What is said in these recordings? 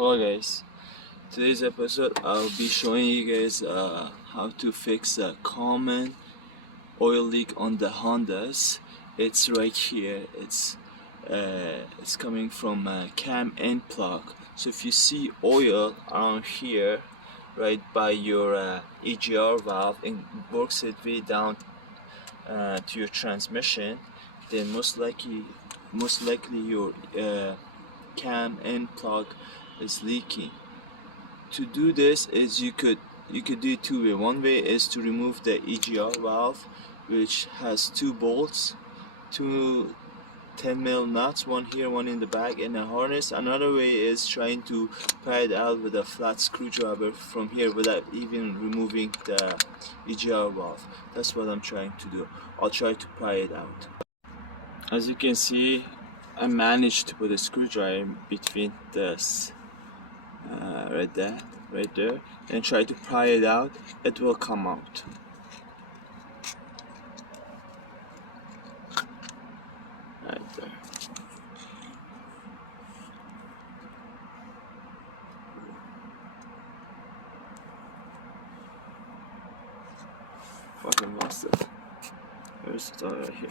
Hello guys, today's episode I'll be showing you guys how to fix a common oil leak on the Hondas. It's right here. It's coming from cam end plug. So if you see oil around here right by your EGR valve and works its way down to your transmission, then most likely your cam end plug is leaking. To do this is you could do it two way. One way is to remove the EGR valve, which has two bolts, two 10mm nuts, one here, one in the back, and a harness. Another way is trying to pry it out with a flat screwdriver from here without even removing the EGR valve. That's what I'm trying to do. I'll try to pry it out. As you can see, I managed to put a screwdriver between this right there, and try to pry it out. It will come out. Right there. Fucking lost it. There's it right here.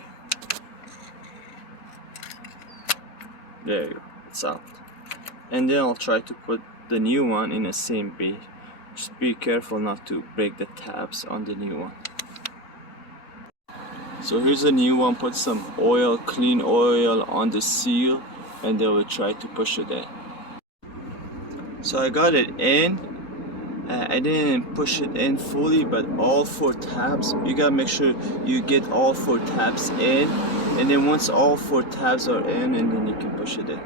There you go. It's out. And then I'll try to put the new one in the same bay. Just be careful not to break the tabs on the new one. So here's a new one. Put some oil, clean oil on the seal, and then we'll try to push it in. So I got it in. I didn't push it in fully, but all 4 tabs, you gotta make sure you get all 4 tabs in, and then once all 4 tabs are in, and then you can push it in.